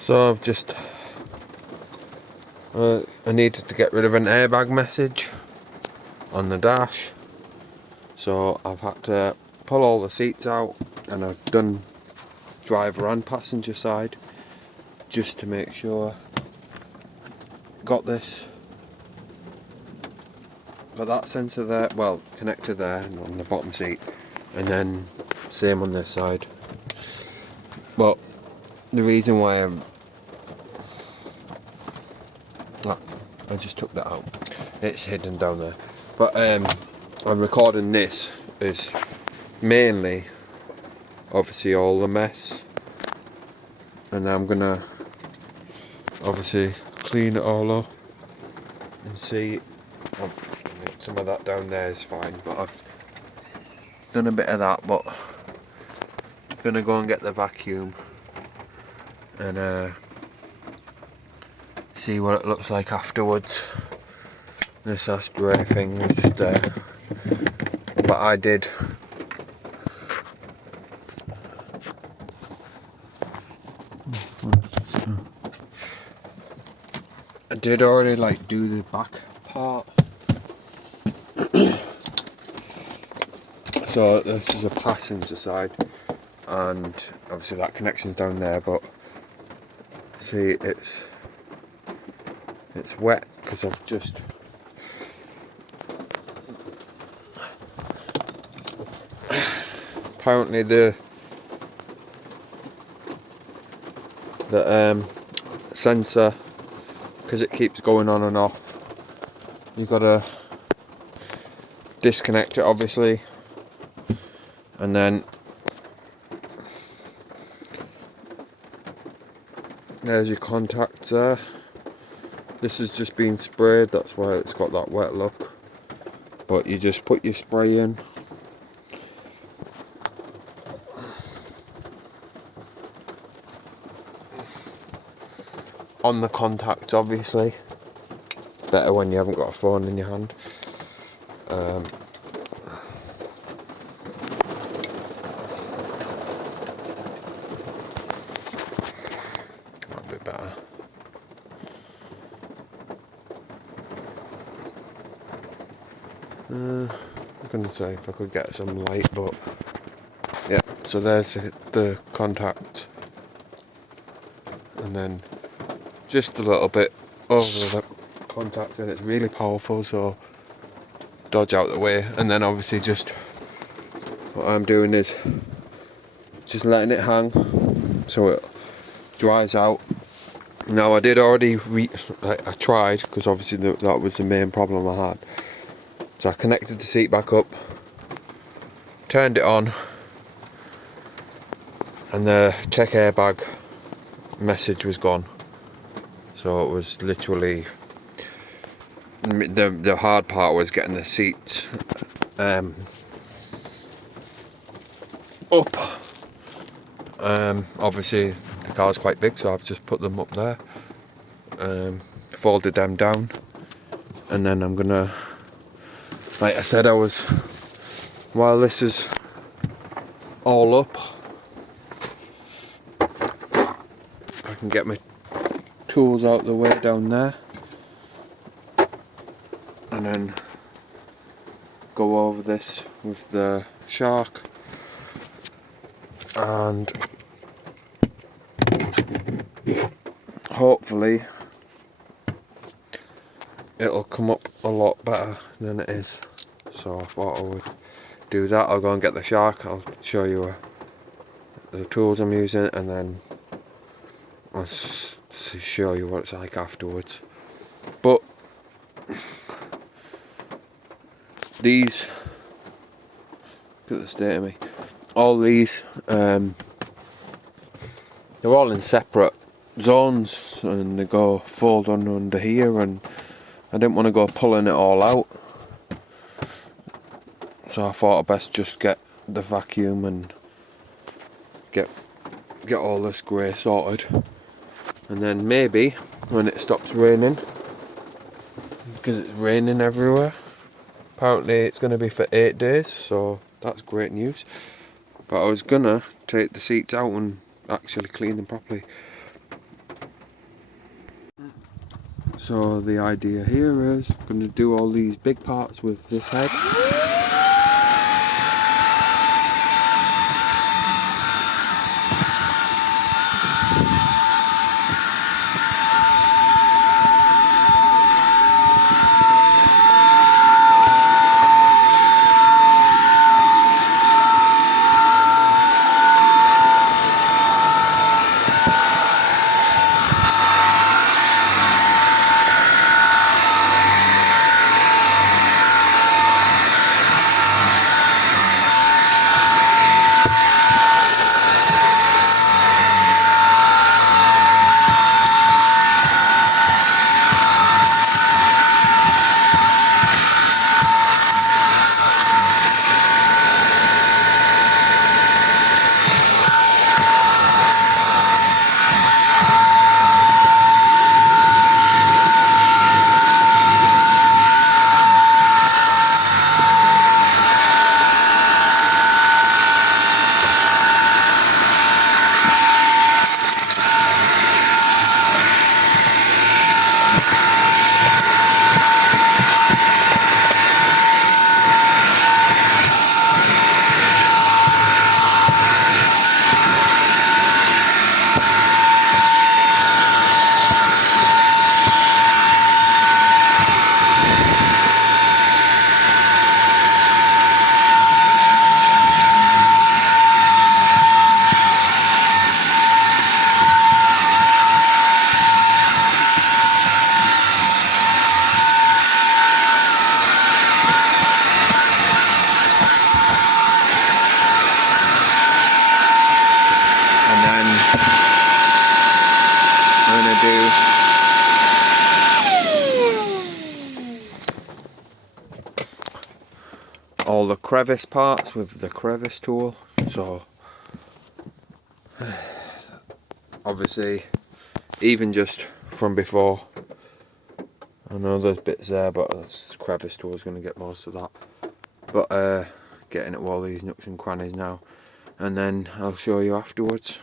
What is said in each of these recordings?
So I've just I needed to get rid of an airbag message on the dash, so I've had to pull all the seats out, and I've done driver and passenger side just to make sure. Got that sensor there, well, connector there and on the bottom seat, and then same on this side. But the reason why I just took that out, it's hidden down there, but I'm recording this is mainly obviously all the mess, and I'm gonna obviously clean it all up and see. Some of that down there is fine, but I've done a bit of that, but I'm gonna go and get the vacuum and see what it looks like afterwards. This ashtray thing was just there, but I did already like do the back part. So this is a passenger side, and obviously that connection's down there, but see it's wet because I've just apparently the sensor, because it keeps going on and off, you gotta disconnect it obviously, and then there's your contacts there. This has just been sprayed, that's why it's got that wet look, but you just put your spray in, on the contacts obviously. Better when you haven't got a phone in your hand. Might be better. I'm gonna say if I could get some light, but yeah. So there's the contact, and then just a little bit over the contacts, and it's really powerful, so dodge out the way. And then obviously just what I'm doing is just letting it hang so it dries out. Now I did already I tried, because obviously that was the main problem I had. So I connected the seat back up, turned it on, and the check airbag message was gone. So it was literally the hard part was getting the seats up. Obviously the car's quite big, so I've just put them up there, folded them down, and then I'm gonna, like I said, while this is all up, I can get my tools out the way down there, and then go over this with the shark, and hopefully it'll come up a lot better than it is. So I thought I would do that. I'll go and get the shark, I'll show you the tools I'm using, and then I'll show you what it's like afterwards. But these, look at the state of me, all these they're all in separate zones, and they go fold on under here, and I didn't want to go pulling it all out, so I thought I'd best just get the vacuum and get all this grey sorted, and then maybe when it stops raining, because it's raining everywhere, apparently it's going to be for 8 days, so that's great news. But I was gonna take the seats out and actually clean them properly, So the idea here is I'm going to do all these big parts with this head. All the crevice parts with the crevice tool. So obviously even just from before, I know there's bits there, but this crevice tool is going to get most of that. But getting at all these nooks and crannies now, and then I'll show you afterwards.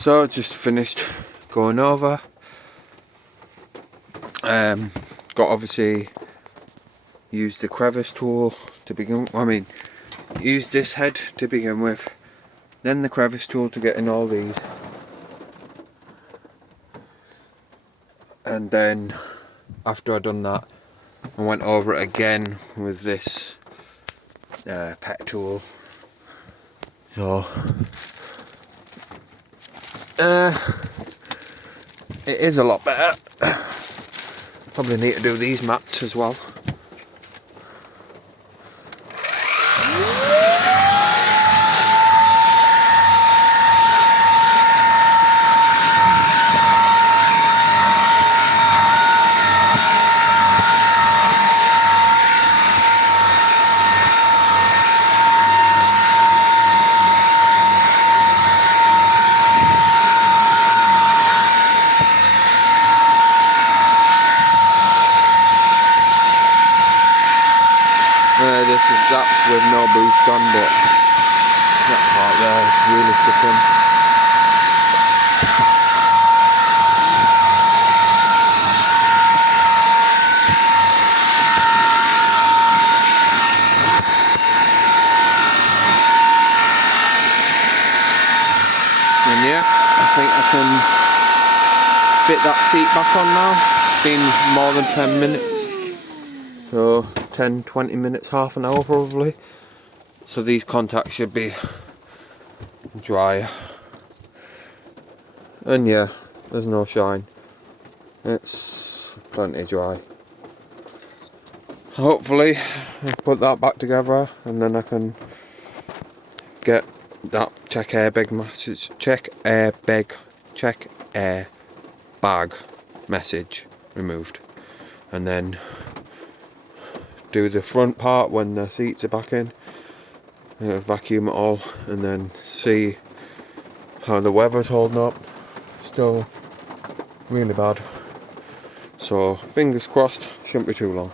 So just finished going over. Got obviously used the crevice tool to begin. Used this head to begin with, then the crevice tool to get in all these, and then after I'd done that, I went over it again with this Petrol. So it is a lot better. Probably need to do these mats as well. That's with no boost on, but that part there is really sticking. And yeah, I think I can fit that seat back on now. It's been more than 10 minutes. So 10-20 minutes, half an hour probably. So these contacts should be dry. And yeah, there's no shine. It's plenty dry. Hopefully I'll put that back together and then I can get that check airbag message, check airbag message removed, and then do the front part when the seats are back in, vacuum it all, and then see how the weather's holding up. Still really bad, so fingers crossed, shouldn't be too long.